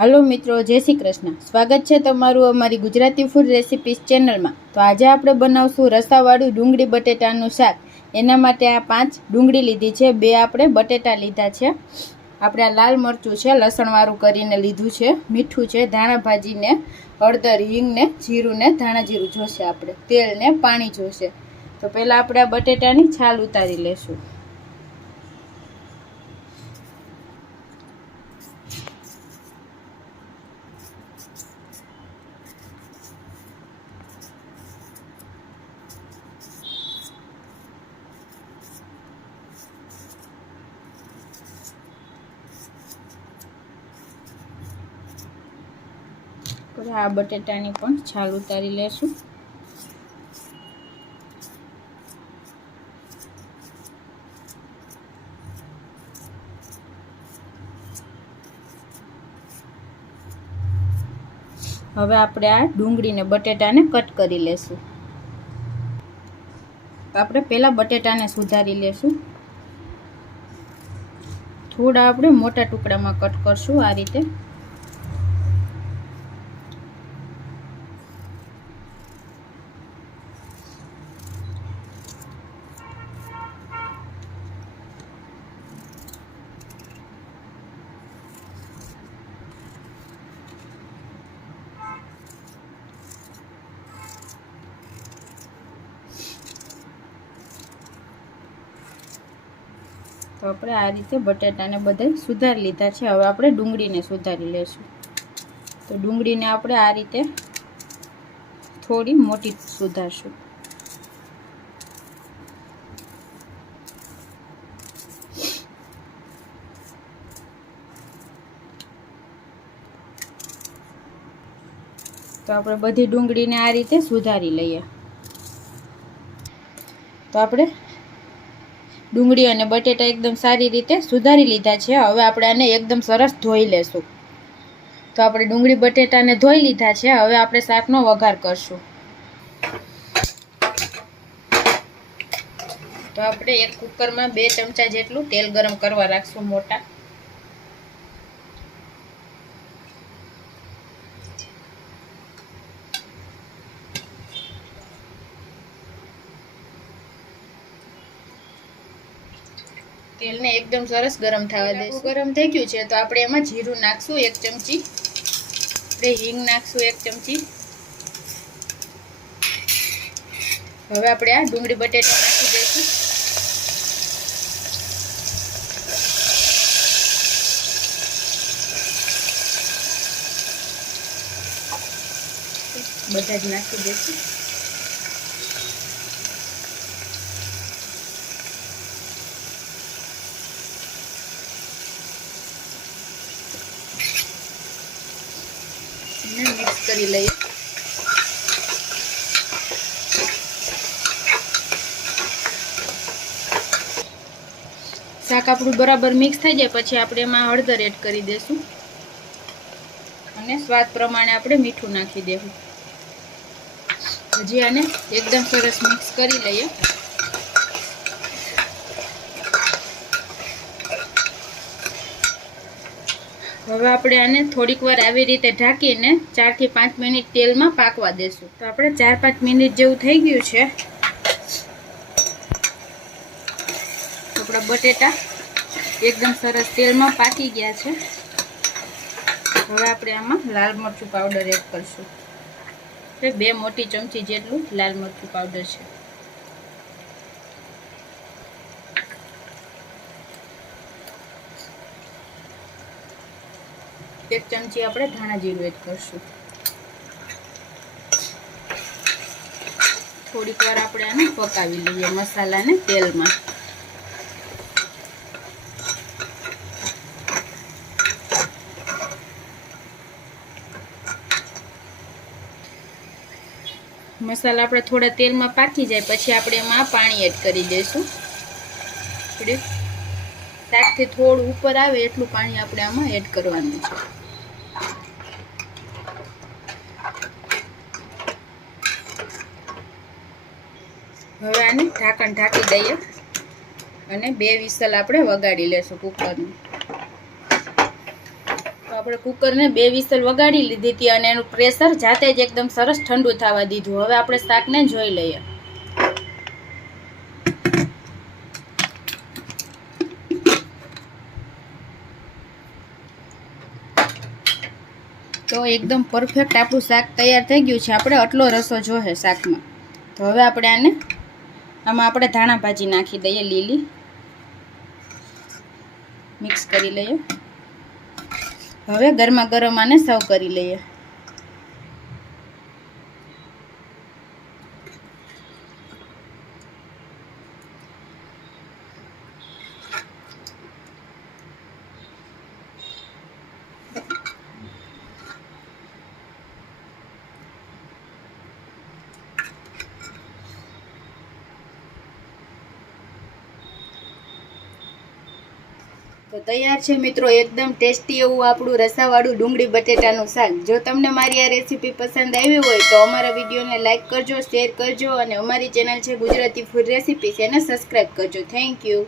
Hello मित्रों, जय श्री कृष्ण। स्वागत है तमारू अमारी गुजराती फूड रेसिपीज चेनल में। तो आज आपणे बनावशुं रसावाळुं डूंगળી बटेटानुं शाक। एना माटे आ 5 डूंगળી लीधी छे, 2 आपणे बटेटा लीधा छे, आपणे लाल मरचुं छे लसणवाळुं करीने लीधुं छे, मीठुं छे, धाणा भाजी ने हळदर हींग ने जीरुं ने धाणा जीरुं जोशे, आपणे तेल ने पाणी जोशे। तो पहेला आपणे आ बटेटानी छाल उतारी लेशुं। आ बटेटानी पण छाल उतारी लेशुं। हवे आपणे आ डूंगળી ने बटेटाने कट करी लेशुं। आपणे पहेला बटेटाने सुधारी लेशुं। थोड़ा आपणे मोटा टुकड़ामां कट करशुं आ रीते। तो આપણે આ રીતે બટેટાને બધે સુધારી લીધા છે। હવે આપણે ડુંગળીને સુધારી લેશું। તો ડુંગળીને આપણે આ રીતે થોડી મોટી સુધારશું। તો આપણે બધી ડુંગળીને આ રીતે સુધારી લઈએ। તો આપણે डूंगળી અને બટેટા एकदम सारी रीते सुधारी लीधा छे। हवे आपणे आने एकदम सरस धोई लेशुं। तो आपणे डूंगળી बटेटाने धोई लीधा छे। हवे आपणे शाकनो वघार करशुं। तो आपणे एक कुकर में 2 चमचा जेटलुं तेल गरम करवा राखशुं मोटा। तेल ने एकदम सरस गरम थवा देशुं। गरम थई गयुं छे तो आपणे एमां जीरुं नाखशुं 1 चमची, आपणे हींग नाखशुं 1 चमची। हवे आपणे आ डूंगળી बटेटा नाखी दईशुं। बधा ज नाखी दईशुं। मिक्स करी लईए। शाक आपणुं बराबर मिक्स थई जाय पछी आपणे एमां हळदर एड करी देशुं अने स्वाद प्रमाणे आपणे मीठुं नाखी देशुं। हजी आने एकदम सरस मिक्स करी लईए। हवे आपणे आने थोड़ीक वार आवी रीते ढांकीने 4 થી 5 मिनिट तेल में पाकवा देशुं। तो आपणे 4-5 मिनिट जेवुं थई गयुं छे। आपणा बटेटा एकदम सरस तेल में पाकी गया छे। हवे आपणे आमां लाल मरचुं पाउडर एड करशुं। 2 मोटी चमची जेटलुं लाल मरचुं पाउडर छे। 1 चमची आपणे धाणा जीरुं एड करशुं। थोड़ीक वार आपणे आने पकावी लईए मसालाने तेलमां। मसाला आपणे थोड़ा तेल में पाकी जाए पछी आपणे एमां पाणी एड करी देशुं। शाकथी थोड़ुं उपर आवे एटलुं पाणी आपणे आमां एड करवानुं छे। हवे आने ढांकण ढांकी दईए અને 2 વિસલ આપણે વગાડી લેશું કુકરની। તો આપણે કુકરને 2 વિસલ વગાડી લીધી હતી અને એનું પ્રેશર જાતે જ એકદમ સરસ ઠંડુ થવા દીધું. હવે આપણે શાકને જોઈ લઈએ. તો એકદમ પરફેક્ટ આપણું શાક તૈયાર થઈ ગયું છે. આપણે આટલો રસો જોઈએ શાકમાં. તો હવે આપણે આમાં આપણે ધાણા ભાજી નાખી દઈએ, લીલી મિક્સ કરી લઈએ. હવે ગરમા ગરમ આને સર્વ કરી લઈએ. તો તૈયાર છે મિત્રો એકદમ ટેસ્ટી એવું આપણું રસાવાળું ડુંગળી બટેટાનું શાક. જો તમને મારી આ રેસીપી પસંદ આવી હોય તો અમારા વિડીયોને લાઇક કરજો, શેર કરજો અને અમારી ચેનલ છે ગુજરાતી ફૂડ રેસીપીસ એને સબસ્ક્રાઈબ કરજો. Thank you.